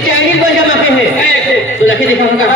चाइनीज भाषा माफी है तो लखे दिखाऊंगा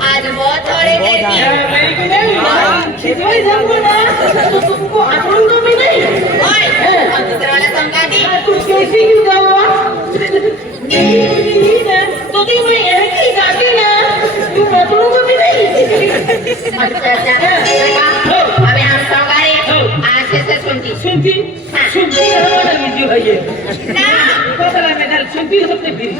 आज बहुत थोड़े तुमको आठवण तो भी नहीं दूसरे वाला संगाती तू कैसी क्यों गावा तो ती मैं ऐसी गाती ना तू आठवण तो भी नहीं अच्छा अबे हम संगारे आज से सुनती सुनती वाला वीडियो है ये ना पता लगा मैं सुनती सबसे फिर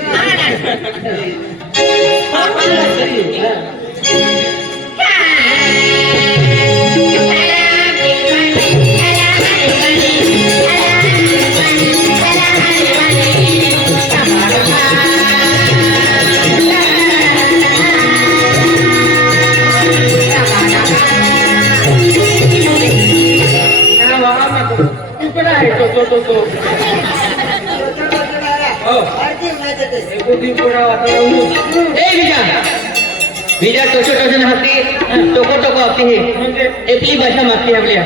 विजा टोचो टोचन हाती टोको टोको आपती है एपली भाषा मागती है आपल्या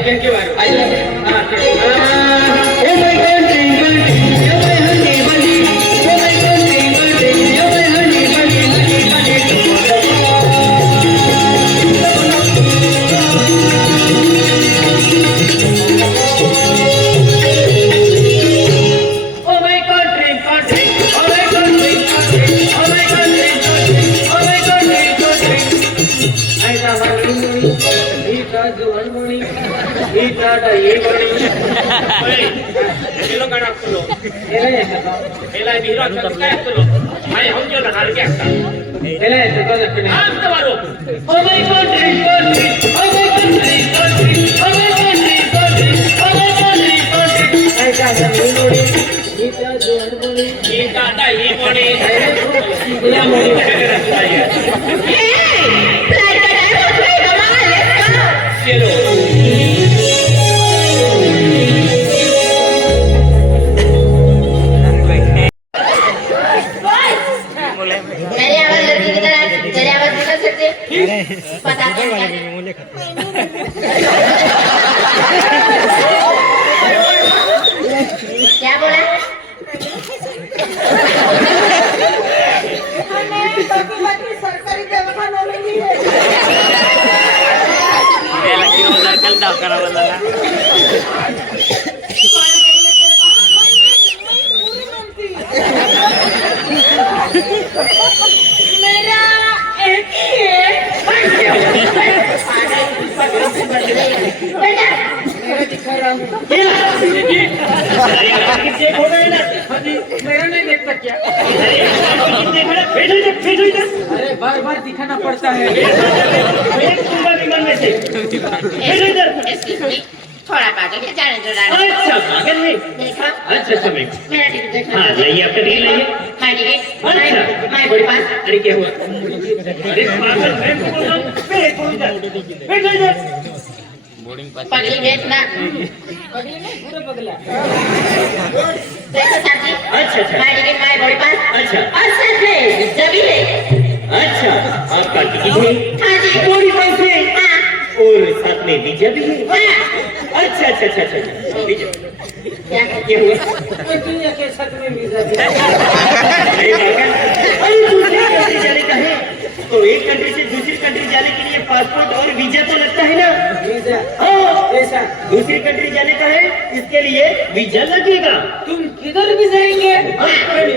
ओ माय गॉड क्या बोला सरकारी दवाखाना नहीं है मेरा एक ही है मेरा नहीं देखता क्या अरे बार बार दिखाना पड़ता है थोड़ा पागल है जाने दो अच्छा पागल है देखा अच्छा अच्छा मेरा टिकट देखा हां लाइए आपका टिकट लाइए हां टिकट अच्छा माय बड़ी पास अरे क्या हुआ अरे पागल मैं बैठ इधर बोर्डिंग पास पगली देखना पगली नहीं पूरा पगला देखो साथी अच्छा अच्छा माय टिकट माय बड़ी पास अच्छा अच्छा है जबी है अच्छा आपका टिकट है हां जी बड़ी पास है हां और साथ में वीजा भी है अच्छा अच्छा अच्छा अच्छा वीजा क्या हुआ? दुनिया के साथ में वीजा दिया। अरे पागल, अरे दूसरी कंट्री जाने का है तो एक कंट्री से दूसरी कंट्री जाने के लिए पासपोर्ट और वीजा तो लगता है ना। वीजा हाँ, ऐसा दूसरी कंट्री जाने का है इसके लिए वीजा लगेगा। तुम किधर भी जाएंगे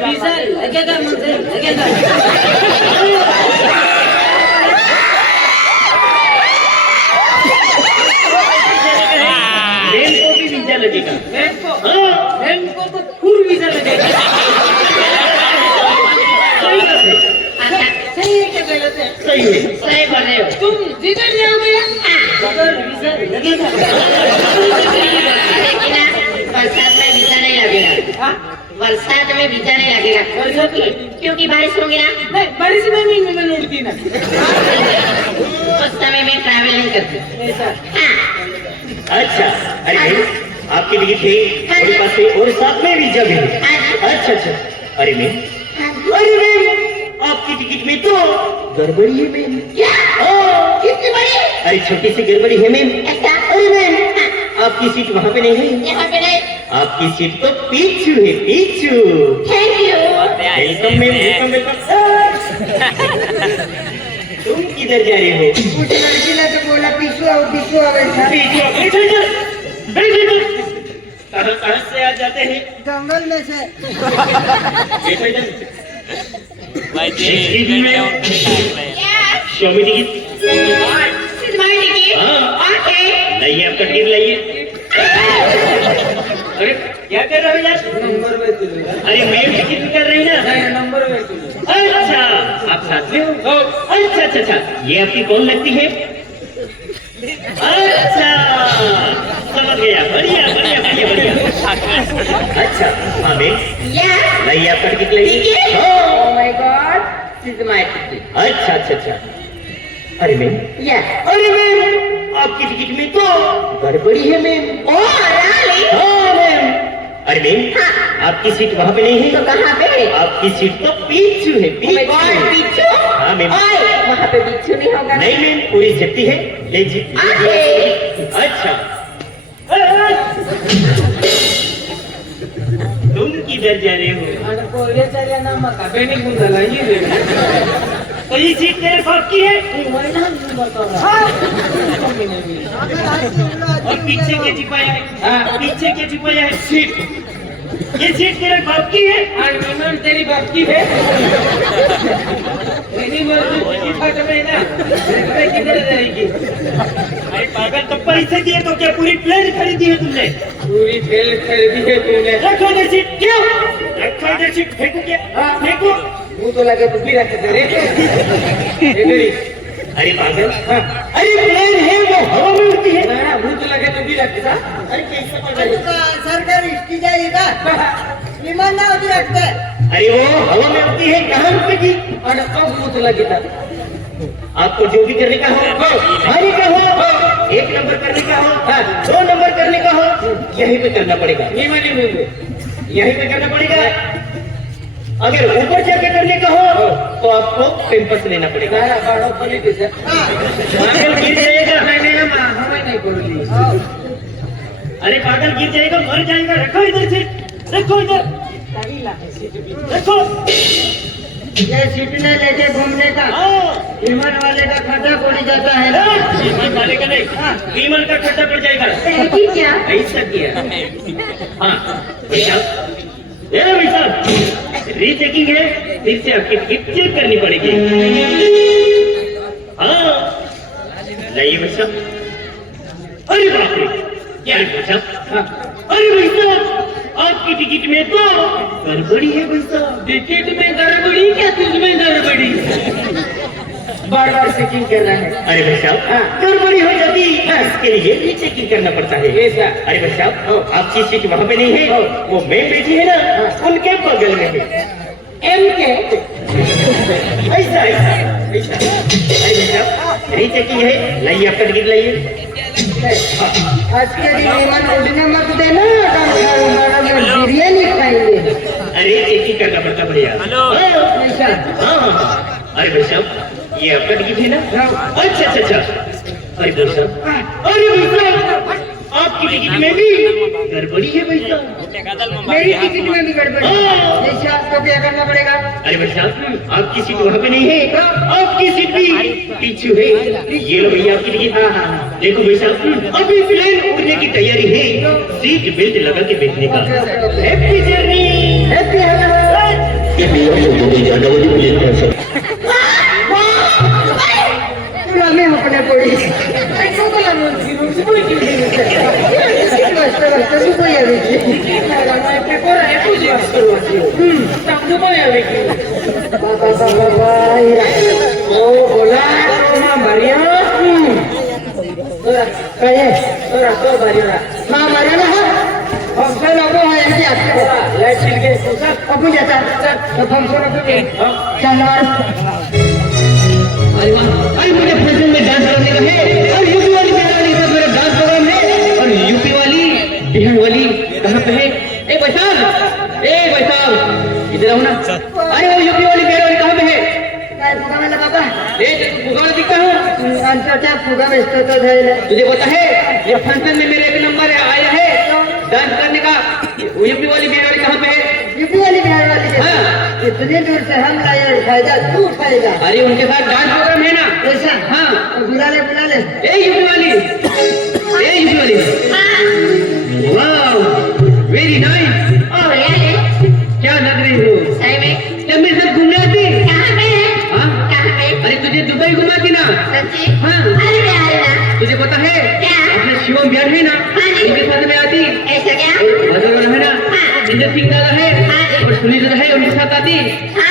वीजा लगेगा, मुझे लगेगा। ट्रेन को भी वीजा लगेगा। ट्रेन को तो फुल वीजा लगेगा। सही बात है, सही है क्या गलत है? सही है, सही बोल रहे हो। तुम जिधर जाओगे उधर वीजा लगेगा। लेकिन ना, बरसात में वीजा नहीं लगेगा। हाँ? बरसात में वीजा नहीं लगेगा क्योंकि बारिश होगी ना, नहीं, बारिश में भी मैं उड़ती ना। उस समय में ट्रैवलिंग करती। ऐसा हाँ। अच्छा, अरे भाई आपकी टिकट है मेरे पास है और साथ में वीजा भी है। अच्छा अच्छा, अरे मैम आपकी टिकट में तो गड़बड़ी है मैम। क्या? कितनी बड़ी? अरे छोटी सी गड़बड़ी है मैम। अरे मैम आपकी सीट वहाँ पे नहीं है। यहाँ पे नहीं, आपकी सीट तो पीछू है, पीछू। Thank you, welcome ma'am, welcome welcome. तुम किधर जा रहे हो? कुछ लड़की ने तो बोला पीछू आओ वैसा। कहाँ से आ जाते हैं? जंगल में से। शो मी टिकट। लाइए आपका टिकट लाइए। अरे क्या कर रहे हो यार? नंबर में तुझे। अरे मैं टिकट कर रही ना। नहीं, नंबर में तुझे। अच्छा आप साथ में हो? अच्छा अच्छा अच्छा, ये आपकी कौन लगती है? अच्छा समझ गया, बढ़िया बढ़िया बढ़िया बढ़िया। अच्छा हाँ मैम, लाइए आपका टिकट लाइए। Oh my God, this is my ticket. अच्छा अच्छा अच्छा, अरे मैम, Yeah. अरे मैम आपकी टिकट में तो गड़बड़ी है मैम। हाँ मैम, अरे मैम आपकी सीट वहाँ पे नहीं है। तो कहाँ पे? आपकी सीट तो पीछू है, Oh my God, पीछू। पीछू? हाँ मैम। वहाँ पे बिच्छू नहीं होगा ना? नहीं मैम, पूरी सेफ्टी है, ले जी। अच्छा तुम किधर जा रहे हो? आणि पोरग्याच्या या नामाका बेनिक गुंडाला ये रे. तो ये सीट तेरे बाप की है और पीछे के छिपाया है। हाँ, पीछे के छिपाया है सीट। ये सीट तेरे बाप की है। आणि विमान तेरी बाप की है. तेरी मर्जी की फट में ना देखते किधर जाएगी. अरे पागल, तो पैसे दिए तो क्या पूरी प्लेन खरीदी है तुमने? पूरी खेल खरीदी है तूने. रखो इधर सीट। क्यों रखो इधर सीट? फेंको क्या? फेंको। मुंह तो लगे तो भी रखे थे रे. अरे पागल, अरे प्लेन है वो हवा में उड़ती है। मुंह तो लगे तो भी रखे था. अरे कैसे पागल? सरकार इसकी जाएगा विमान ना होती रखते. अरे वो हवा में उड़ती है, कहाँ रुकेगी? और अब मुंह तो लगे था. आपको जो भी करने का हो, खाने का हो, एक नंबर करने का हो, 2 नंबर करने का हो, यहीं पे करना पड़ेगा। निमानी मुंह यहीं पे करना पड़ेगा। अगर ऊपर जाके करने का हो तो आपको टेम्पस लेना पड़ेगा। बाड़ो खोली थी सर. पागल गिर जाएगा। मैंने ना हमें नहीं बोली. अरे पागल गिर जाएगा, मर जाएगा। रखो इधर से, रखो इधर, रखो। ये सीट ने लेके घूमने का विमान वाले का खड्डा खोली जाता है ना. विमान वाले का नहीं, विमान का खड्डा पड़ जाएगा। क्या ऐसा किया। हाँ भैया, रीचेकिंग है, फिर से आपकी टिकट चेक करनी पड़ेगी। हाँ लाइए भाई साहब। अरे बाप रे, क्या है भाई साहब? अरे भाई साहब, आपकी टिकट में तो गड़बड़ी है भाई साहब। टिकट में गड़बड़ी क्या तुझ में गड़बड़ी. बार बार चेकिंग कर रहा है. अरे भाई साहब, गड़बड़ी हो जाती है, इसके लिए रीचेकिंग करना पड़ता है। अरे भाई साहब, आपकी सीट वहाँ पे नहीं है, वो मैम बैठी है ना, उनके बगल में है। एम के ऐसा ऐसा ऐसा। अरे भाई साहब, रीचेकिंग है, लाइए आपका टिकट लाइए। आज के दिन विमान उड़ने मत देना. बिरयानी खाएंगे. अरे चेकिंग करना पड़ता भैया। ऐसा. हाँ, अरे भाई साहब, ये आपका टिकट है ना? अच्छा अच्छा अच्छा। अरे भाई साहब, अरे भाई साहब, आपकी टिकट में भी गड़बड़ी है भाई साहब। मेरी टिकट में भी गड़बड़ है। जैसे आपको क्या करना पड़ेगा? अरे भाई साहब आपकी सीट वहाँ पे नहीं है, आपकी सीट भी पीछे है। ये लो भैया आपकी टिकट। हाँ देखो भाई साहब अभी प्लेन उड़ने की तैयारी है, सीट बेल्ट लगा के बैठने का। Happy journey. हैप्पी আমি ওখানে পড়ি अरे मुझे फैशन में डांस करने का है, और यूपी वाली बिहार वाली का मेरा डांस प्रोग्राम है, और यूपी वाली बिहार वाली कहाँ पे है? ए भाई साहब इधर आओ ना। अरे वो यूपी वाली बिहार वाली कहाँ पे है? फुगा दिखता हूँ। फुगा बेचतो तो धैर्य तुझे पता है ये फंक्शन में मेरा एक नंबर आया है डांस करने का। यूपी वाली बिहार वाली कहाँ पे है? यूपी वाली बिहार वाली के हाँ। इतनी दूर से हम लाए और फायदा तू उठाएगा। अरे उनके साथ डांस प्रोग्राम है ना। ऐसा? हाँ तो बुला ले ए यूपी वाली वाह वेरी नाइस। Oh really? क्या लग रही हो? सही में? जब मेरे साथ घूमने आती? कहाँ पे है? हाँ? कहाँ पे? अरे तुझे दुबई घुमाती ना। सच्ची? हाँ। अरे ना तुझे पता है क्या? अपने शिवम बिहार है ना, हाँ जी। उनके साथ में आती। ऐसा क्या? और है ना हाँ। इंद्र सिंह दादा है हाँ जी। और सुनील दादा है, उनके साथ आती। हाँ